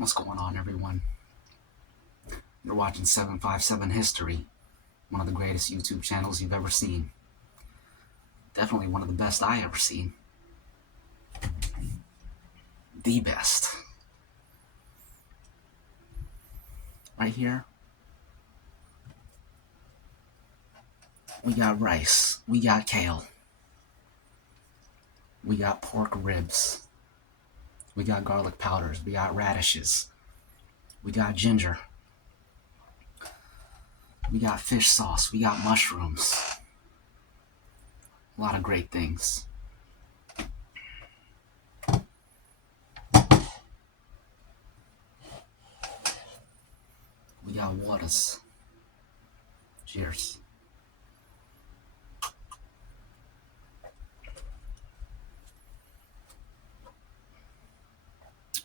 What's going on, everyone? You're watching 757 History, one of the greatest YouTube channels you've ever seen. Definitely one of the best I ever seen. The best. Right here, we got rice, we got kale, we got pork ribs, we got garlic powders, we got radishes, we got ginger, we got fish sauce, we got mushrooms. A lot of great things. We got waters. Cheers.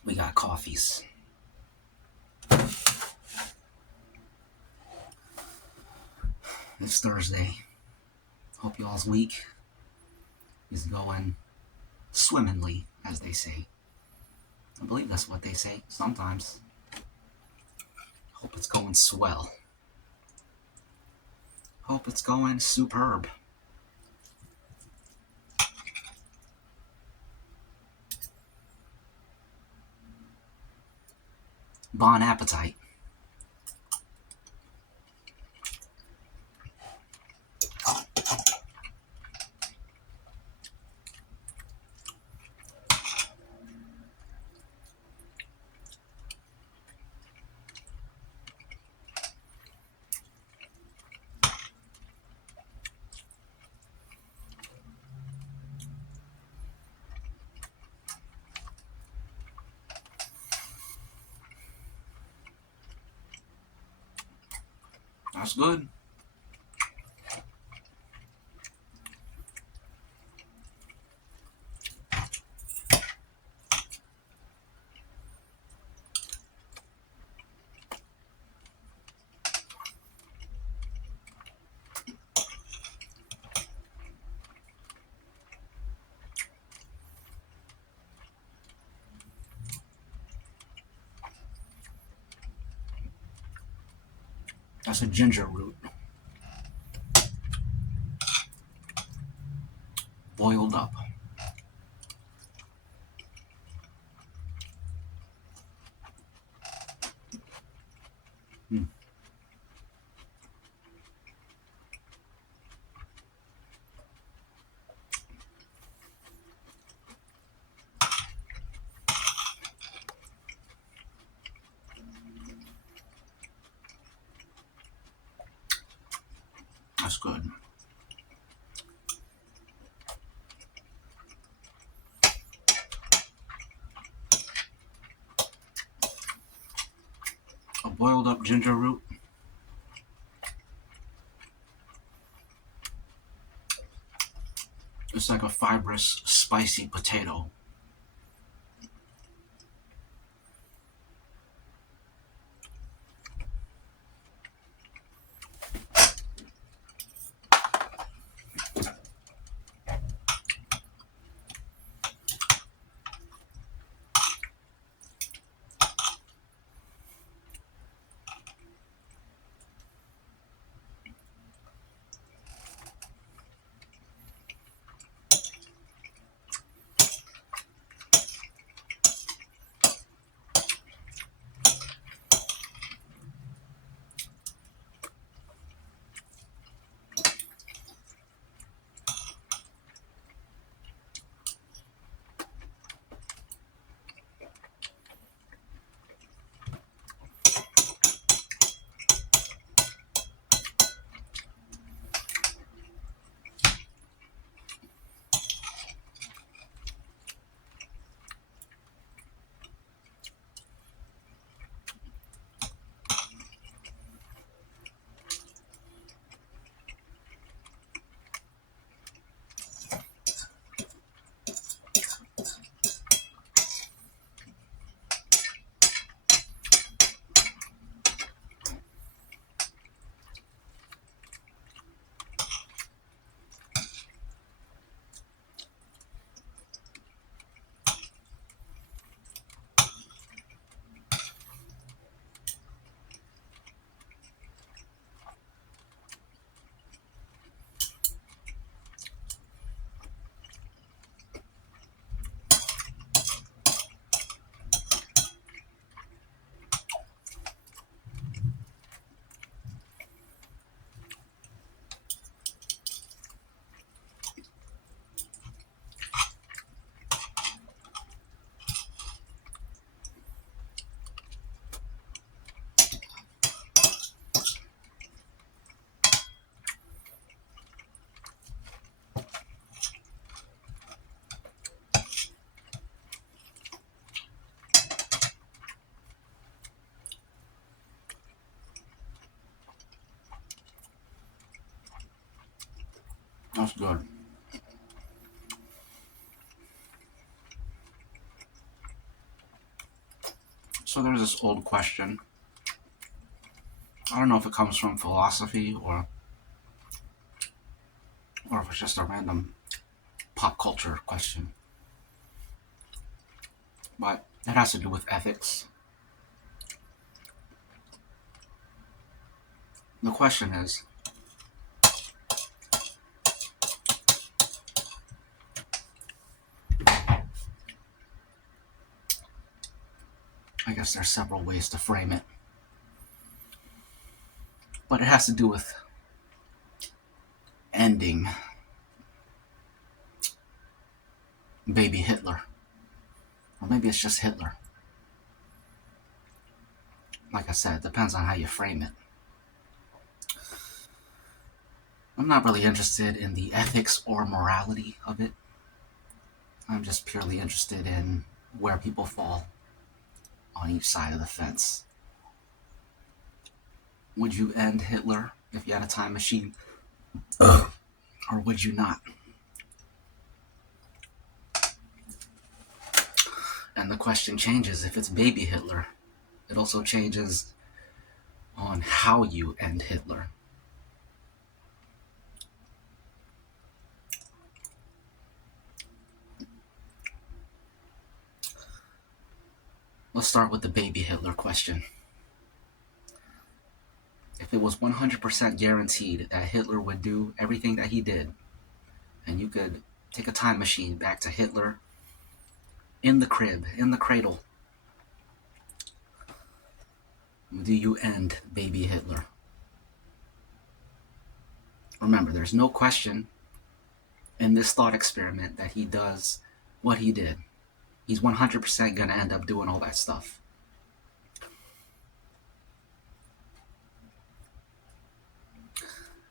We got coffees. It's Thursday. Hope y'all's week is going swimmingly, as they say. I believe that's what they say sometimes. Hope it's going swell. Hope it's going superb. Bon appetite. That's good. That's a ginger root. Boiled up. That's good. A boiled up ginger root. It's like a fibrous, spicy potato. That's good. So there's this old question. I don't know if it comes from philosophy or if it's just a random pop culture question. But it has to do with ethics. The question is, I guess there's several ways to frame it, but it has to do with ending baby Hitler. Or maybe it's just Hitler. Like I said, it depends on how you frame it. I'm not really interested in the ethics or morality of it. I'm just purely interested in where people fall on each side of the fence. Would you end Hitler if you had a time machine? Or would you not? And the question changes if it's baby Hitler. It also changes on how you end Hitler. Let's start with the baby Hitler question. If it was 100% guaranteed that Hitler would do everything that he did, and you could take a time machine back to Hitler in the crib, in the cradle, do you end baby Hitler? Remember, there's no question in this thought experiment that he does what he did. He's 100% going to end up doing all that stuff.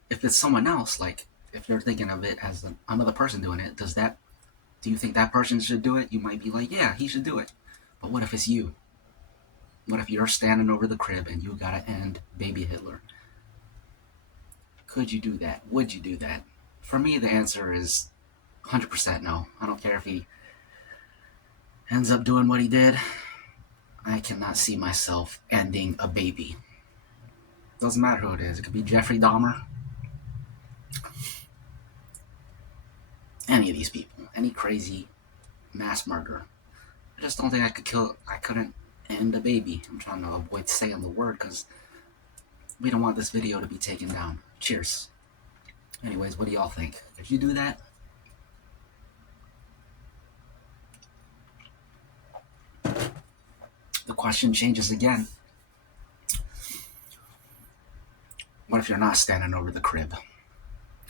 If it's someone else, like if you're thinking of it as another person doing it, do you think that person should do it? You might be like, yeah, he should do it. But what if it's you? What if you're standing over the crib and you gotta end baby Hitler? Could you do that? Would you do that? For me, the answer is 100% no. I don't care if he ends up doing what he did. I cannot see myself ending a baby. Doesn't matter who it is. It could be Jeffrey Dahmer. Any of these people. Any crazy mass murderer. I just don't think I couldn't end a baby. I'm trying to avoid saying the word because we don't want this video to be taken down. Cheers. Anyways, what do y'all think? Could you do that? The question changes again. What if you're not standing over the crib?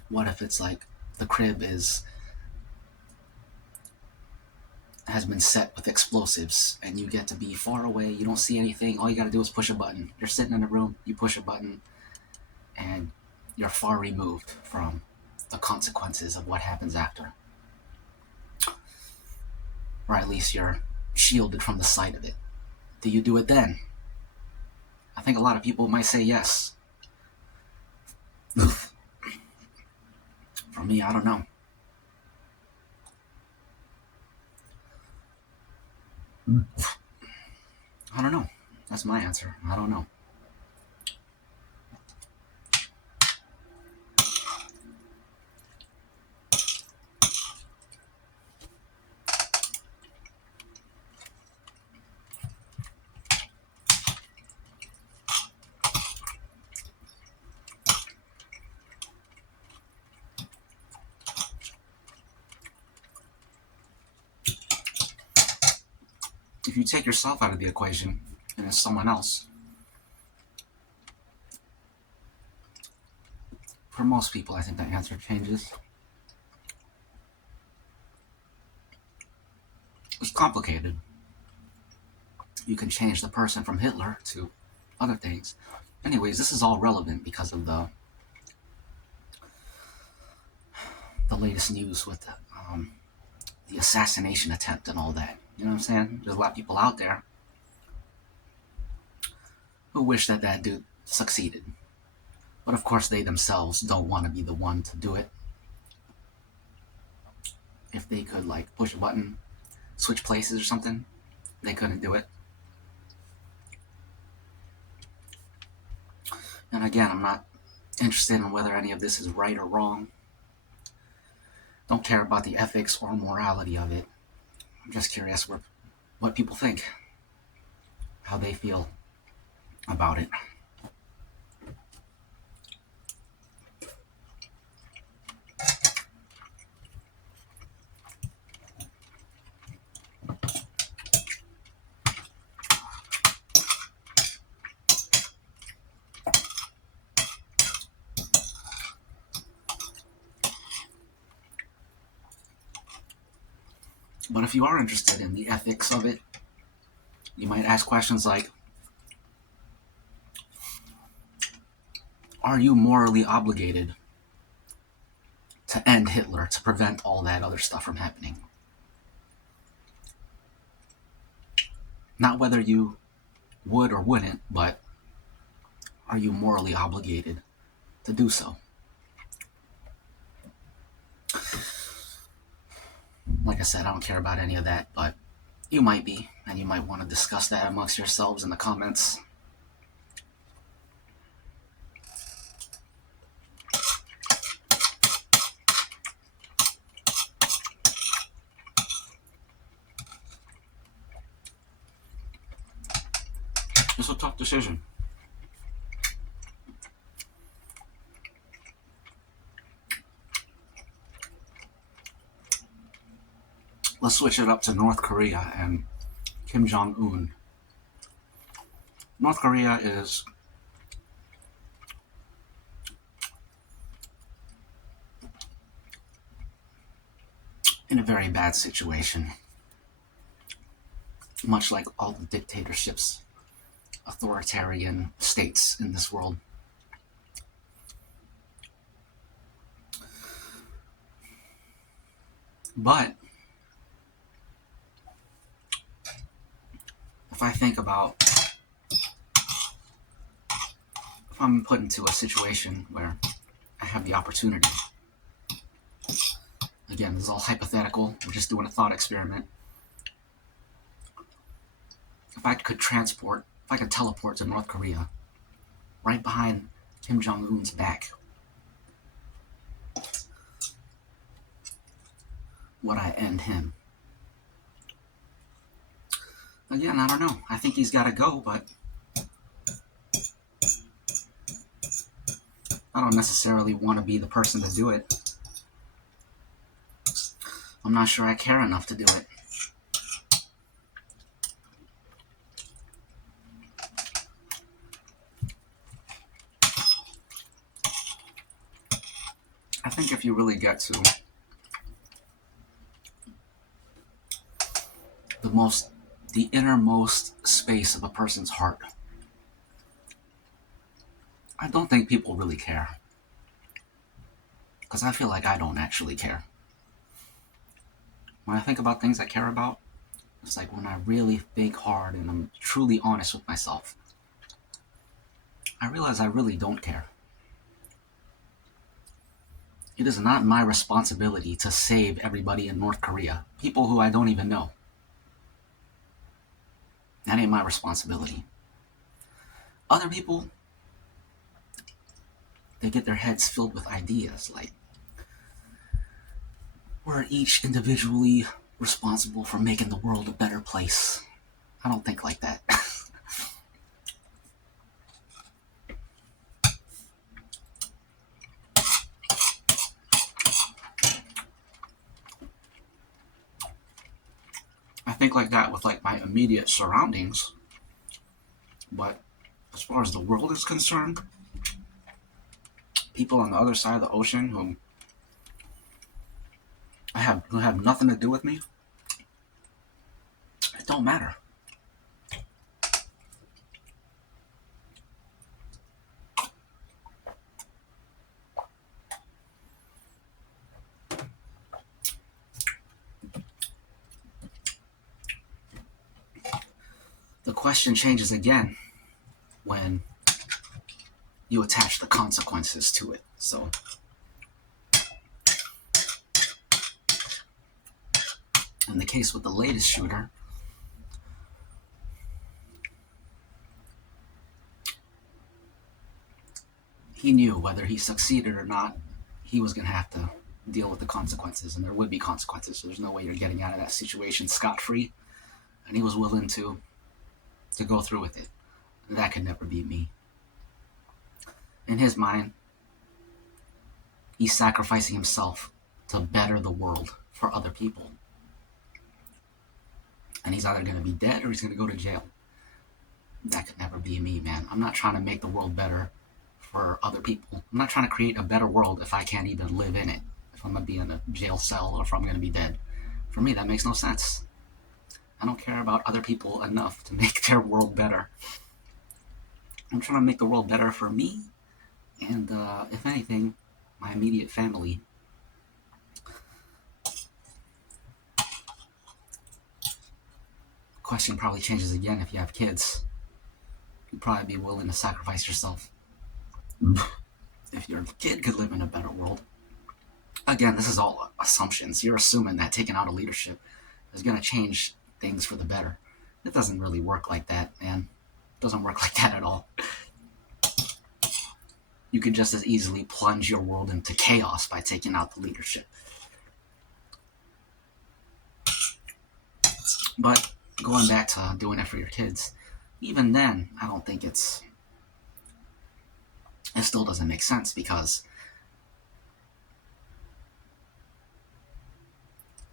What if it's like the crib has been set with explosives and you get to be far away, you don't see anything, all you gotta do is push a button. You're sitting in a room, you push a button, and you're far removed from the consequences of what happens after. Or at least you're shielded from the sight of it. Do you do it then? I think a lot of people might say yes. For me, I don't know. I don't know. That's my answer. I don't know. If you take yourself out of the equation and it's someone else, for most people, I think that answer changes. It's complicated. You can change the person from Hitler to other things. Anyways, this is all relevant because of the latest news with the assassination attempt and all that. You know what I'm saying? There's a lot of people out there who wish that dude succeeded. But of course they themselves don't want to be the one to do it. if they could like push a button, switch places or something. They couldn't do it. And again, I'm not interested in whether any of this is right or wrong. Don't care about the ethics or morality of it. I'm just curious what people think, how they feel about it. But if you are interested in the ethics of it, you might ask questions like, are you morally obligated to end Hitler, to prevent all that other stuff from happening? Not whether you would or wouldn't, but are you morally obligated to do so? Like I said, I don't care about any of that, but you might be, and you might want to discuss that amongst yourselves in the comments. It's a tough decision. Let's switch it up to North Korea and Kim Jong-un. North Korea is in a very bad situation, much like all the dictatorships, authoritarian states in this world. But if I think about, if I'm put into a situation where I have the opportunity, again, this is all hypothetical, we're just doing a thought experiment. If I could teleport to North Korea, right behind Kim Jong-un's back, would I end him? Again, I don't know. I think he's got to go, but I don't necessarily want to be the person to do it. I'm not sure I care enough to do it. I think if you really get to the innermost space of a person's heart, I don't think people really care. Because I feel like I don't actually care. When I think about things I care about, it's like when I really think hard and I'm truly honest with myself, I realize I really don't care. It is not my responsibility to save everybody in North Korea, people who I don't even know. That ain't my responsibility. Other people, they get their heads filled with ideas like, we're each individually responsible for making the world a better place. I don't think like that. I think like that with like my immediate surroundings, but as far as the world is concerned, people on the other side of the ocean who have nothing to do with me, it don't matter. The question changes again when you attach the consequences to it. So In the case with the latest shooter, he knew whether he succeeded or not, he was going to have to deal with the consequences, and there would be consequences. So there's no way you're getting out of that situation scot-free, and he was willing to go through with it. That could never be me. In his mind, he's sacrificing himself to better the world for other people. And he's either going to be dead or he's going to go to jail. That could never be me, man. I'm not trying to make the world better for other people. I'm not trying to create a better world if I can't even live in it. If I'm going to be in a jail cell or if I'm going to be dead. For me, that makes no sense. I don't care about other people enough to make their world better. I'm trying to make the world better for me and, if anything, my immediate family. Question probably changes again if you have kids. You'd probably be willing to sacrifice yourself if your kid could live in a better world. Again, this is all assumptions. You're assuming that taking out a leadership is going to change things for the better. It doesn't really work like that, man. It doesn't work like that at all. You could just as easily plunge your world into chaos by taking out the leadership. But going back to doing it for your kids, even then, I don't think it still doesn't make sense, because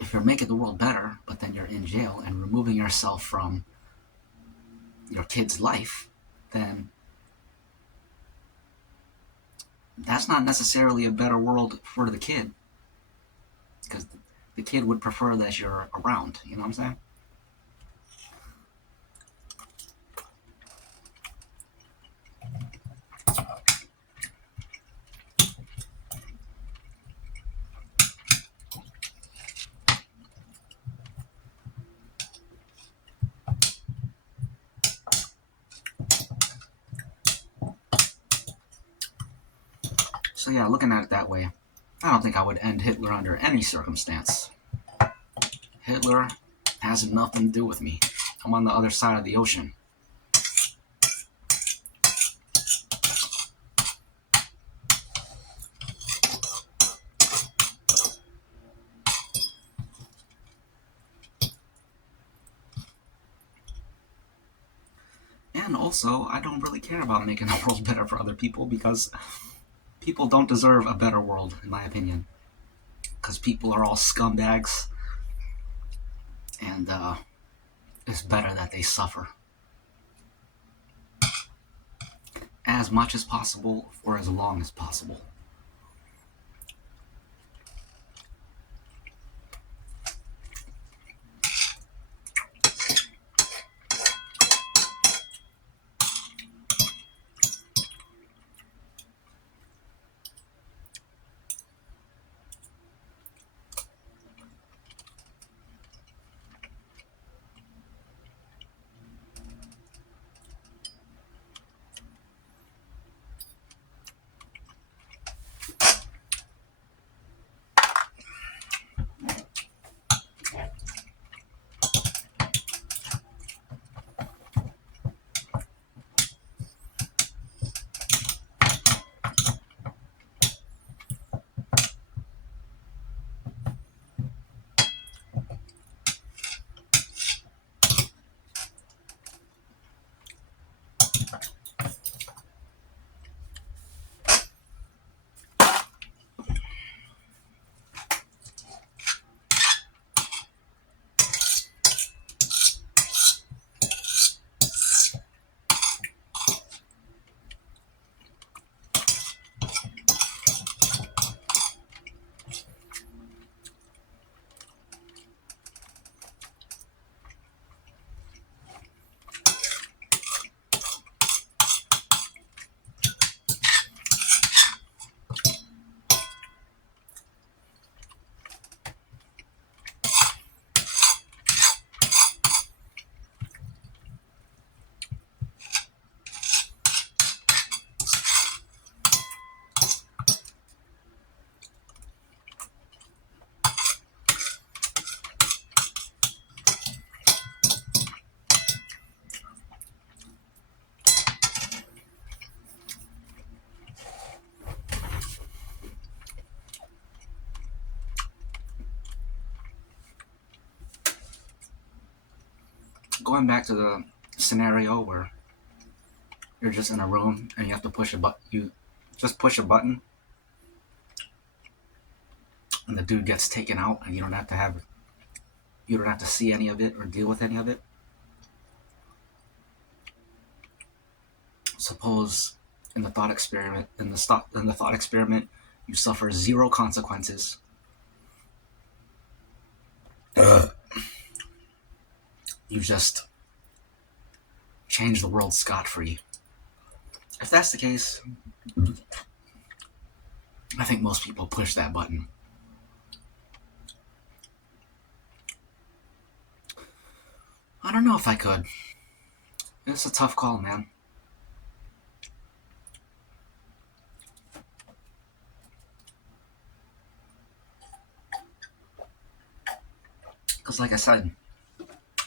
if you're making the world better, but then you're in jail and removing yourself from your kid's life, then that's not necessarily a better world for the kid, because the kid would prefer that you're around. You know what I'm saying? So yeah, looking at it that way, I don't think I would end Hitler under any circumstance. Hitler has nothing to do with me. I'm on the other side of the ocean. And also, I don't really care about making the world better for other people, because people don't deserve a better world, in my opinion. Because people are all scumbags, and it's better that they suffer as much as possible for as long as possible. going back to the scenario where you're just in a room and you have to push a button. You just push a button, and the dude gets taken out, and you don't have to see any of it or deal with any of it. Suppose in the thought experiment, you suffer 0 consequences. You just change the world scot-free. If that's the case, I think most people push that button. I don't know if I could. It's a tough call, man. Because like I said,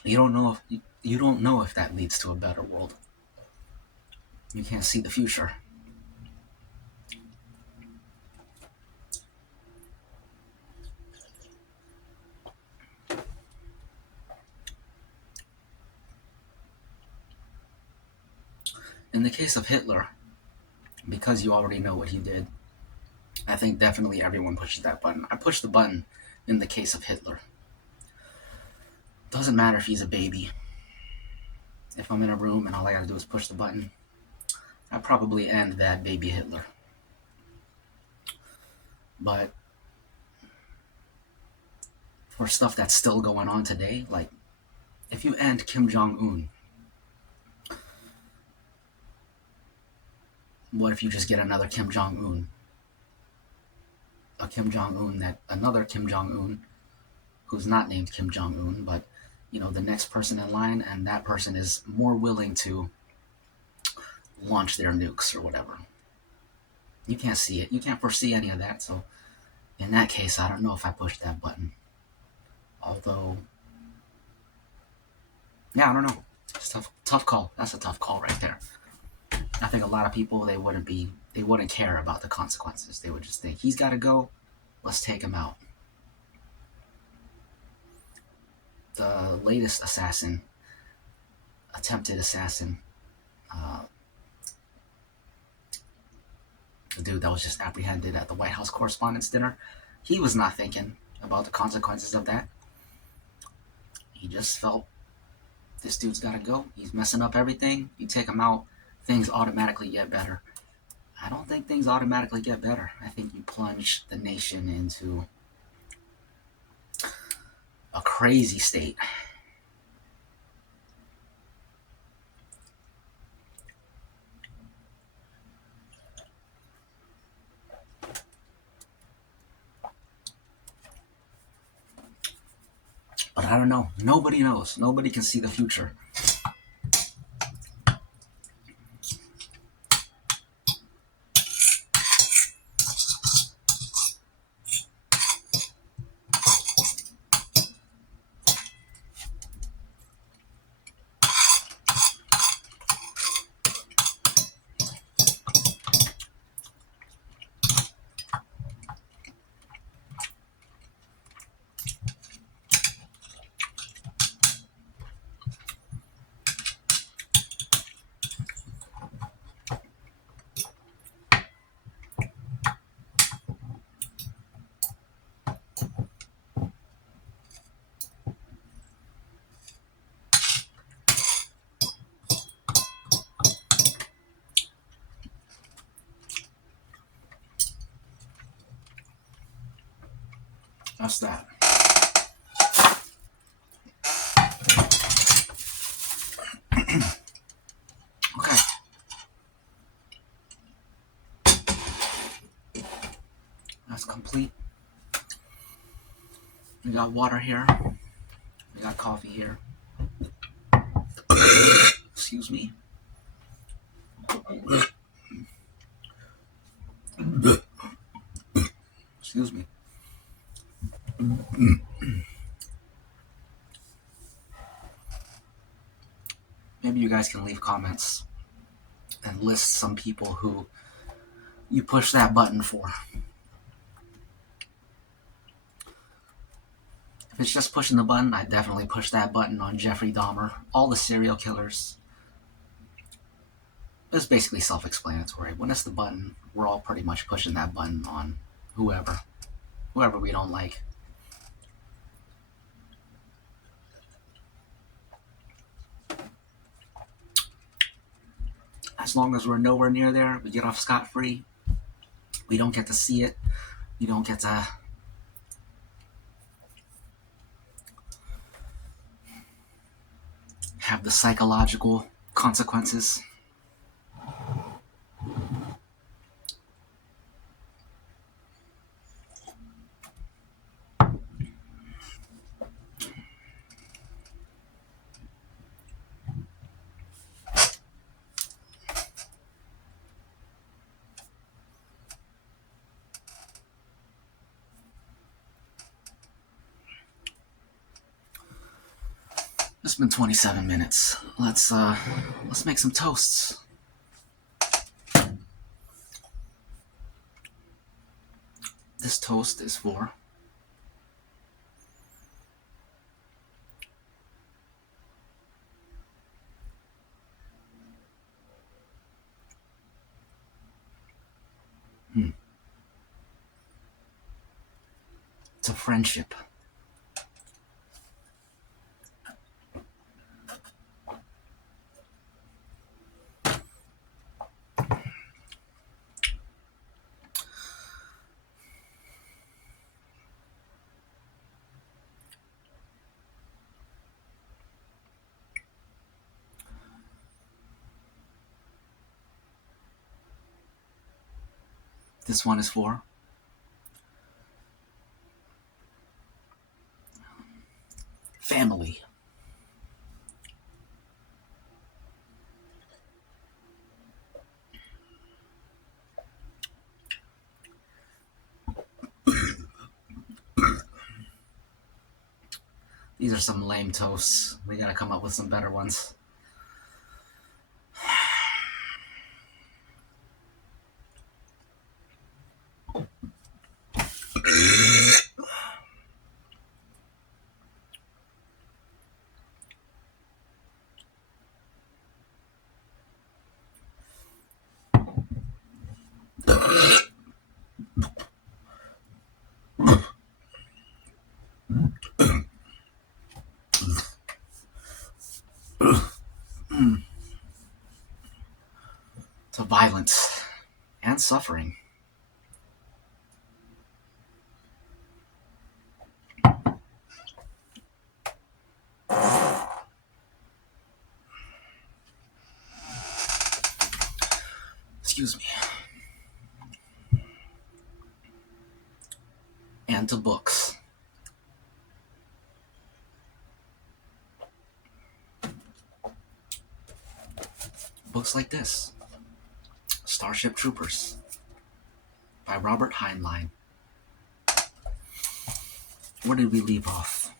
you don't know if that leads to a better world. You can't see the future. In the case of Hitler, because you already know what he did, I think definitely everyone pushes that button. I push the button in the case of Hitler. Doesn't matter if he's a baby. If I'm in a room and all I gotta do is push the button, I probably end that baby Hitler. But for stuff that's still going on today, like if you end Kim Jong-un, what if you just get another Kim Jong-un? Another Kim Jong-un who's not named Kim Jong-un, but the next person in line, and that person is more willing to launch their nukes or whatever. You can't see it. You can't foresee any of that. So in that case, I don't know if I push that button. Although, yeah, I don't know. It's a tough call. That's a tough call right there. I think a lot of people, they wouldn't care about the consequences. They would just think, he's got to go. Let's take him out. The latest attempted assassin, the dude that was just apprehended at the White House Correspondents' Dinner, he was not thinking about the consequences of that. He just felt, this dude's got to go. He's messing up everything. You take him out, things automatically get better. I don't think things automatically get better. I think you plunge the nation into a crazy state. But I don't know. Nobody knows. Nobody can see the future. That's that. Okay. That's complete. We got water here. We got coffee here. Excuse me. Excuse me. Maybe you guys can leave comments and list some people who you push that button for. If it's just pushing the button, I definitely push that button on Jeffrey Dahmer. All the serial killers. It's basically self-explanatory. When it's the button, we're all pretty much pushing that button on whoever we don't like. As long as we're nowhere near there, we get off scot-free. We don't get to see it. You don't get to have the psychological consequences. It's been 27 minutes. Let's make some toasts. This toast is for it's a friendship. This one is for family. These are some lame toasts. We gotta come up with some better ones. To violence and suffering. Excuse me. And to books. Books like this. Starship Troopers by Robert Heinlein. Where did we leave off?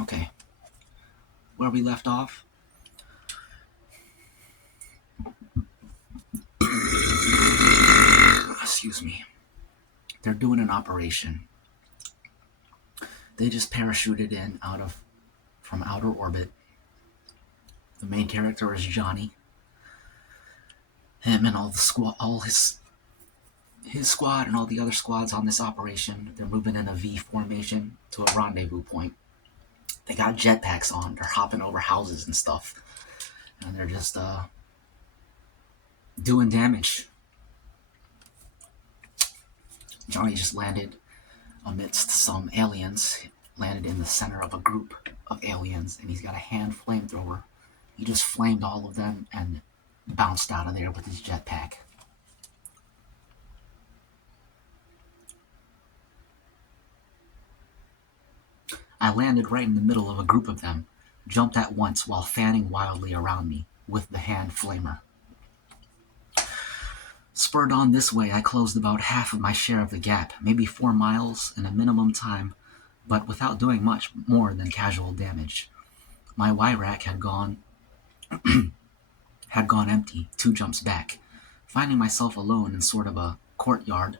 Okay. Where we left off? Excuse me. They're doing an operation. They just parachuted in from outer orbit. The main character is Johnny. Him and all his squad and all the other squads on this operation, they're moving in a V formation to a rendezvous point. They got jetpacks on. They're hopping over houses and stuff. And they're just doing damage. Johnny just landed amidst some aliens. Landed in the center of a group of aliens, and he's got a hand flamethrower. He just flamed all of them and bounced out of there with his jetpack. I landed right in the middle of a group of them, jumped at once while fanning wildly around me with the hand flamer. Spurred on this way, I closed about half of my share of the gap, maybe 4 miles in a minimum time, but without doing much more than casual damage. My Y-rack had gone empty 2 jumps back, Finding myself alone in sort of a courtyard,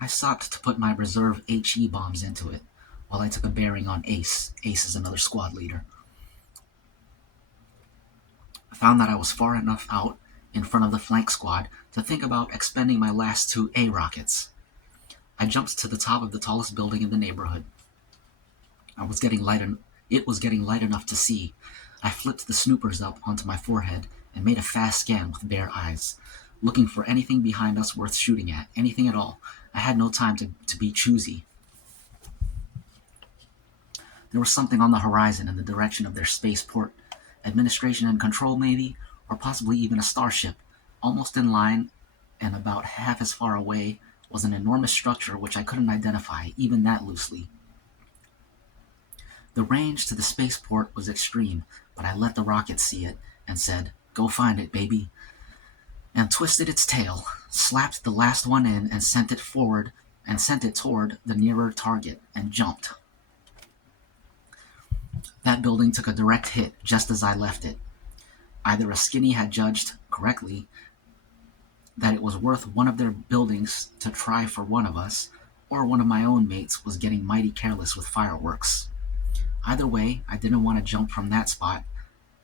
I sought to put my reserve HE bombs into it, while I took a bearing on Ace. Ace is another squad leader. I found that I was far enough out in front of the flank squad to think about expending my last 2 A rockets. I jumped to the top of the tallest building in the neighborhood. It was getting light enough to see. I flipped the snoopers up onto my forehead and made a fast scan with bare eyes, looking for anything behind us worth shooting at, anything at all. I had no time to be choosy. There was something on the horizon in the direction of their spaceport. Administration and control, maybe, or possibly even a starship. Almost in line and about half as far away was an enormous structure which I couldn't identify, even that loosely. The range to the spaceport was extreme, but I let the rocket see it and said, "Go find it, baby," and twisted its tail, slapped the last one in and sent it forward and sent it toward the nearer target and jumped. That building took a direct hit just as I left it. Either a skinny had judged correctly that it was worth one of their buildings to try for one of us, or one of my own mates was getting mighty careless with fireworks. Either way, I didn't want to jump from that spot,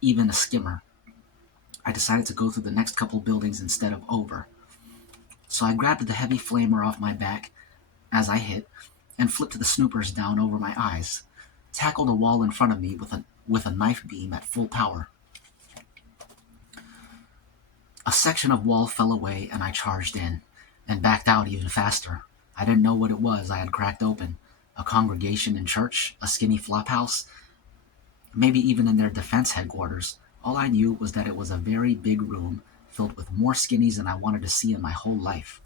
even a skimmer. I decided to go through the next couple buildings instead of over. So I grabbed the heavy flamer off my back as I hit and flipped the snoopers down over my eyes, tackled a wall in front of me with a knife beam at full power. A section of wall fell away and I charged in, and backed out even faster. I didn't know what it was I had cracked open. A congregation in church, a skinny flophouse, maybe even in their defense headquarters. All I knew was that it was a very big room filled with more skinnies than I wanted to see in my whole life.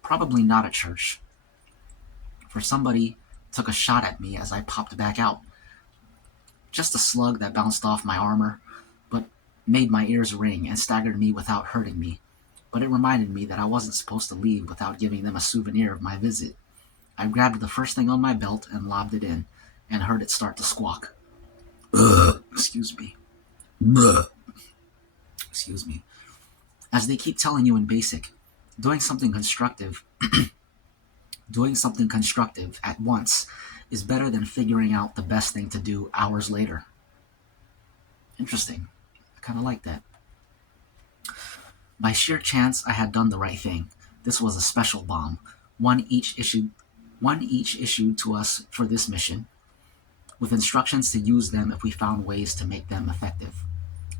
Probably not a church, for somebody took a shot at me as I popped back out. Just a slug that bounced off my armor, but made my ears ring and staggered me without hurting me. But it reminded me that I wasn't supposed to leave without giving them a souvenir of my visit. I grabbed the first thing on my belt and lobbed it in, and heard it start to squawk. Excuse me. Excuse me. As they keep telling you in basic, doing something constructive at once is better than figuring out the best thing to do hours later. Interesting. I kind of like that. By sheer chance, I had done the right thing. This was a special bomb, one each issued to us for this mission, with instructions to use them if we found ways to make them effective.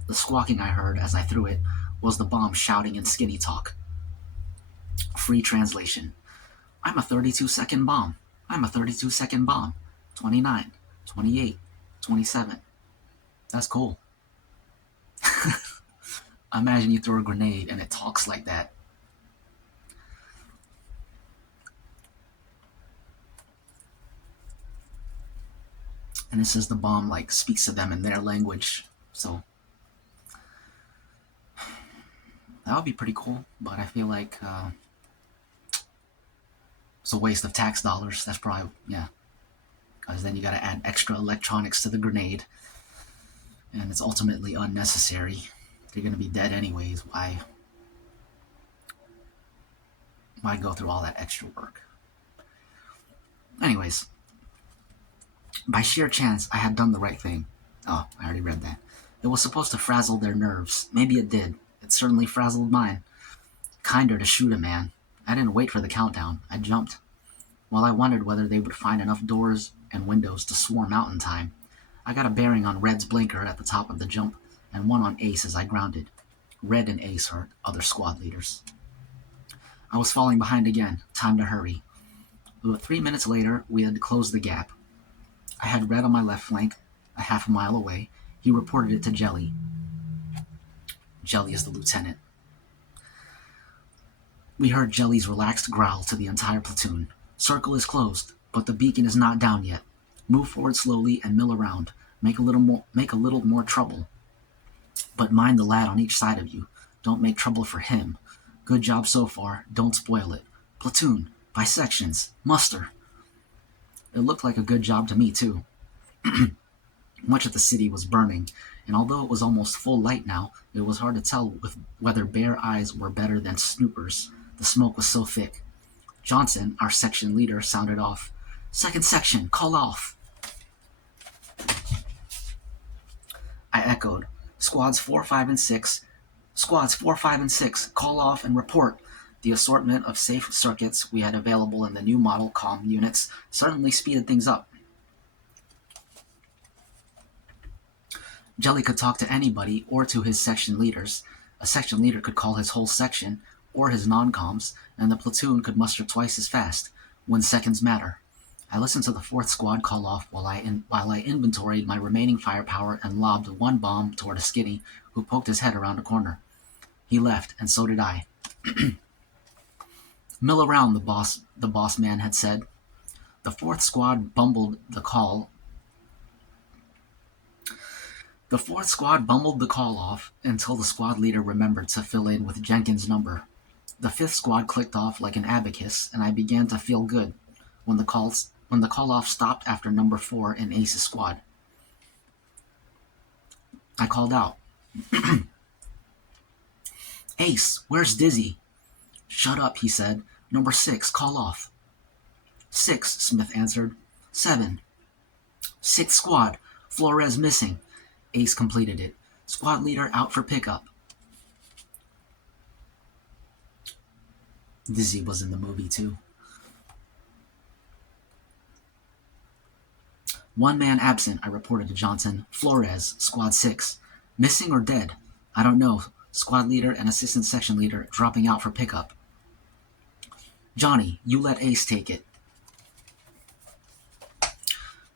The squawking I heard as I threw it was the bomb shouting in skinny talk. Free translation. I'm a 32-second bomb. I'm a 32-second bomb. 29, 28, 27. That's cool. Imagine you throw a grenade and it talks like that. And it says the bomb speaks to them in their language. So that would be pretty cool, but I feel like it's a waste of tax dollars. That's probably, yeah. Because then you got to add extra electronics to the grenade, and it's ultimately unnecessary. They're going to be dead anyways. Why go through all that extra work? Anyways, by sheer chance, I had done the right thing. Oh, I already read that. It was supposed to frazzle their nerves. Maybe it did. It certainly frazzled mine. Kinder to shoot a man. I didn't wait for the countdown. I jumped. While I wondered whether they would find enough doors and windows to swarm out in time, I got a bearing on Red's blinker at the top of the jump, and one on Ace as I grounded. Red and Ace are other squad leaders. I was falling behind again. Time to hurry. About 3 minutes later, we had closed the gap. I had Red on my left flank, a half a mile away. He reported it to Jelly. Jelly is the lieutenant. We heard Jelly's relaxed growl to the entire platoon. Circle is closed, but the beacon is not down yet. Move forward slowly and mill around. Make a little more trouble. But mind the lad on each side of you. Don't make trouble for him. Good job so far. Don't spoil it. Platoon, by sections, muster. It looked like a good job to me, too. Much of the city was burning, and although it was almost full light now, it was hard to tell whether bare eyes were better than Snoopers. The smoke was so thick. Johnson, our section leader, sounded off. "Second section, call off." I echoed. Squads 4, 5, and 6. Squads 4, 5, and 6, call off and report. The assortment of safe circuits we had available in the new model comm units certainly speeded things up. Jelly could talk to anybody or to his section leaders. A section leader could call his whole section or his non-coms, and the platoon could muster twice as fast, when seconds matter. I listened to the 4th squad call off while I inventoried my remaining firepower and lobbed one bomb toward a skinny who poked his head around a corner. He left, and so did I. "Mill around," the boss man had said. The 4th squad bumbled the call. The 4th squad bumbled the call off until the squad leader remembered to fill in with Jenkins' number. The 5th squad clicked off like an abacus, and I began to feel good when the call-off stopped after number 4 in Ace's squad. I called out, "Ace, where's Dizzy?" "Shut up," he said. "Number 6, call off." "6, Smith answered. 7. 6th squad, Flores missing. Ace completed it. Squad leader out for pickup. Dizzy was in the movie too. "One man absent," I reported to Johnson. "Flores, squad 6. Missing or dead? I don't know. Squad leader and assistant section leader dropping out for pickup." "Johnny, you let Ace take it."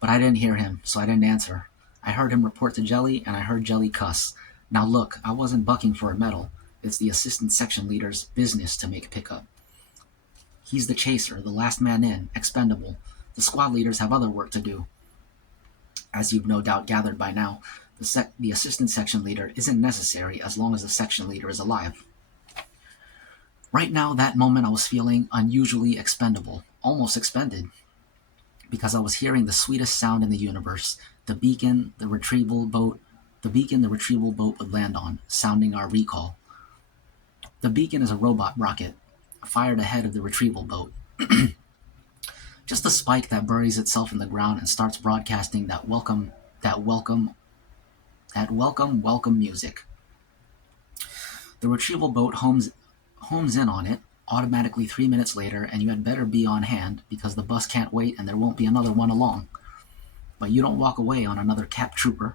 But I didn't hear him, so I didn't answer. I heard him report to Jelly, and I heard Jelly cuss. Now look, I wasn't bucking for a medal. It's the assistant section leader's business to make pickup. He's the chaser, the last man in, expendable. The squad leaders have other work to do. As you've no doubt gathered by now, the assistant section leader isn't necessary as long as the section leader is alive. Right now, that moment I was feeling unusually expendable, almost expended, because I was hearing the sweetest sound in the universe, the beacon the retrieval boat would land on, sounding our recall. The beacon is a robot rocket, fired ahead of the retrieval boat. Just a spike that buries itself in the ground and starts broadcasting that welcome music. The retrieval boat homes in on it automatically 3 minutes later, and you had better be on hand because the bus can't wait and there won't be another one along. But you don't walk away on another cap trooper.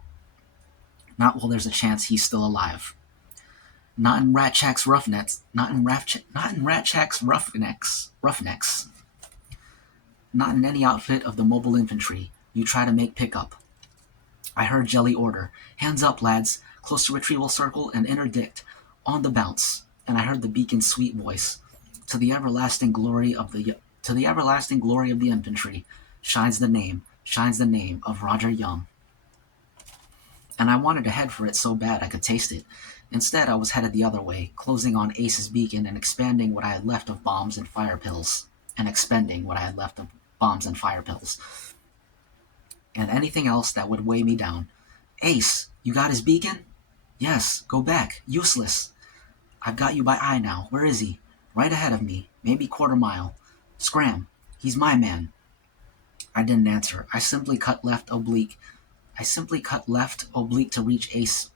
Not while there's a chance he's still alive. Not in Ratchak's Roughnecks. Not in Ratchak's Roughnecks. Not in any outfit of the mobile infantry. You try to make pickup. I heard Jelly order, "Hands up, lads. Close to retrieval circle and interdict. On the bounce." And I heard the beacon's sweet voice. To the everlasting glory of the infantry shines the name of Roger Young. And I wanted to head for it so bad I could taste it. Instead, I was headed the other way, closing on Ace's beacon and expanding what I had left of bombs and fire pills. And anything else that would weigh me down. "Ace, you got his beacon?" "Yes, go back. Useless." "I've got you by eye now. Where is he?" "Right ahead of me, maybe quarter mile." "Scram. He's my man." I didn't answer. I simply cut left oblique to reach Ace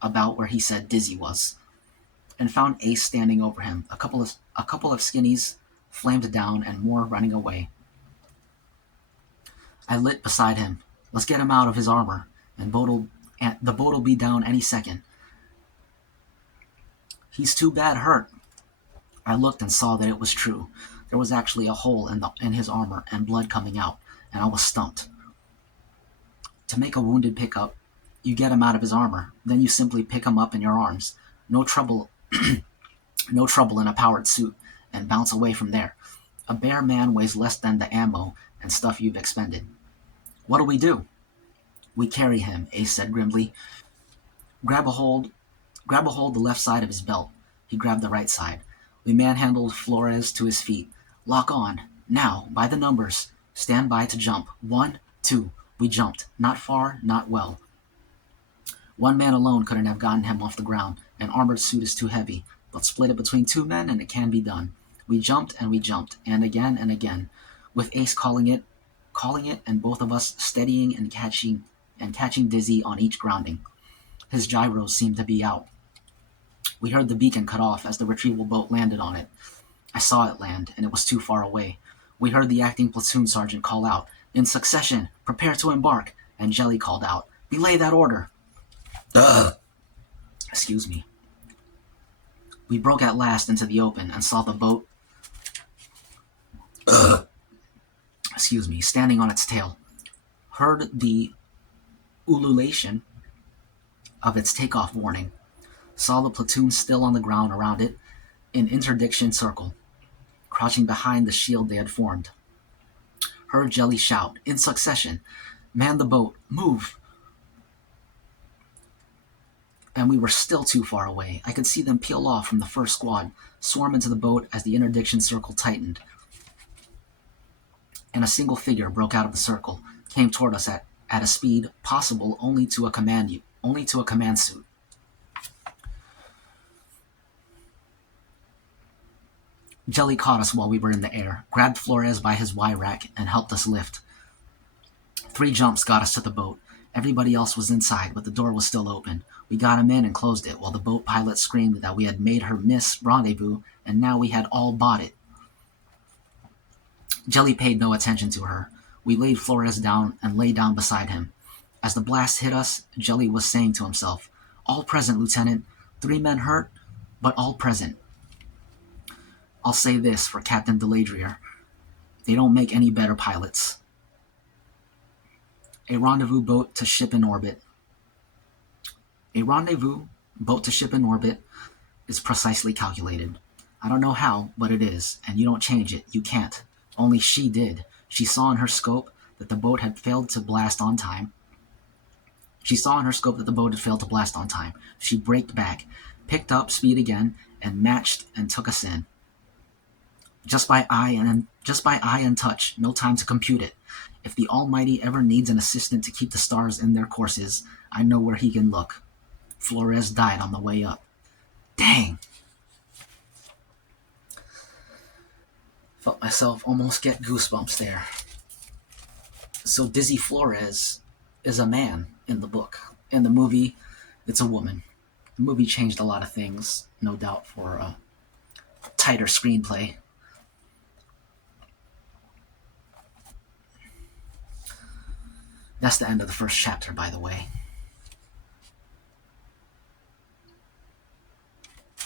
about where he said Dizzy was, and found Ace standing over him, a couple of skinnies flamed down and more running away. I lit beside him. "Let's get him out of his armor, and the boat'll be down any second." "He's too bad hurt." I looked and saw that it was true. There was actually a hole in his armor and blood coming out, and I was stumped. To make a wounded pickup, you get him out of his armor, then you simply pick him up in your arms. No trouble in a powered suit, and bounce away from there. A bare man weighs less than the ammo and stuff you've expended. "What do we do?" "We carry him," Ace said grimly. Grab a hold the left side of his belt." He grabbed the right side. We manhandled Flores to his feet. "Lock on. Now, by the numbers. Stand by to jump. 1, 2. We jumped. Not far, not well. One man alone couldn't have gotten him off the ground. An armored suit is too heavy, but split it between two men and it can be done. We jumped, and again, with Ace calling it, and both of us steadying and catching Dizzy on each grounding. His gyros seemed to be out. We heard the beacon cut off as the retrieval boat landed on it. I saw it land, and it was too far away. We heard the acting platoon sergeant call out, "In succession, prepare to embark," and Jelly called out, "Belay that order." Excuse me. We broke at last into the open and saw the boat standing on its tail. Heard the ululation of its takeoff warning. Saw the platoon still on the ground around it, in interdiction circle, crouching behind the shield they had formed. Heard Jelly shout, "In succession, man the boat, move!" And we were still too far away. I could see them peel off from the first squad, swarm into the boat as the interdiction circle tightened. And a single figure broke out of the circle, came toward us at a speed possible only to a command suit. Jelly caught us while we were in the air, grabbed Flores by his Y-rack, and helped us lift. 3 jumps got us to the boat. Everybody else was inside, but the door was still open. We got him in and closed it, while the boat pilot screamed that we had made her miss rendezvous, and now we had all bought it. Jelly paid no attention to her. We laid Flores down and lay down beside him. As the blast hit us, Jelly was saying to himself, "All present, Lieutenant. 3 men hurt, but all present." I'll say this for Captain Deladrier. They don't make any better pilots. A rendezvous boat to ship in orbit. A rendezvous boat to ship in orbit is precisely calculated. I don't know how, but it is, and you don't change it. You can't. Only she did. She saw in her scope that the boat had failed to blast on time. She braked back, picked up speed again, and matched and took us in. Just by eye and touch, no time to compute it. If the Almighty ever needs an assistant to keep the stars in their courses, I know where he can look. Flores died on the way up. Dang. Felt myself almost get goosebumps there. So Dizzy Flores is a man in the book. In the movie, it's a woman. The movie changed a lot of things, no doubt, for a tighter screenplay. That's the end of the first chapter, by the way.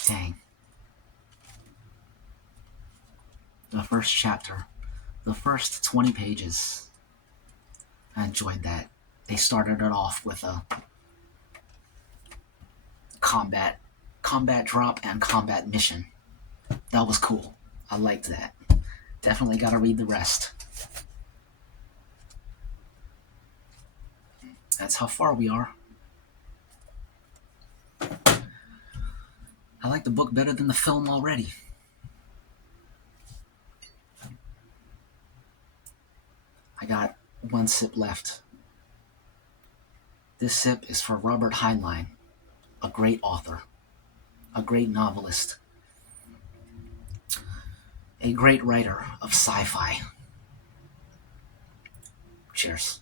Dang. The first chapter. The first 20 pages. I enjoyed that. They started it off with a combat drop and combat mission. That was cool. I liked that. Definitely gotta read the rest. That's how far we are. I like the book better than the film already. I got 1 sip left. This sip is for Robert Heinlein, a great author, a great novelist, a great writer of sci-fi. Cheers.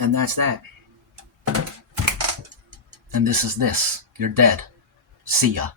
And that's that. And this is this. You're dead. See ya.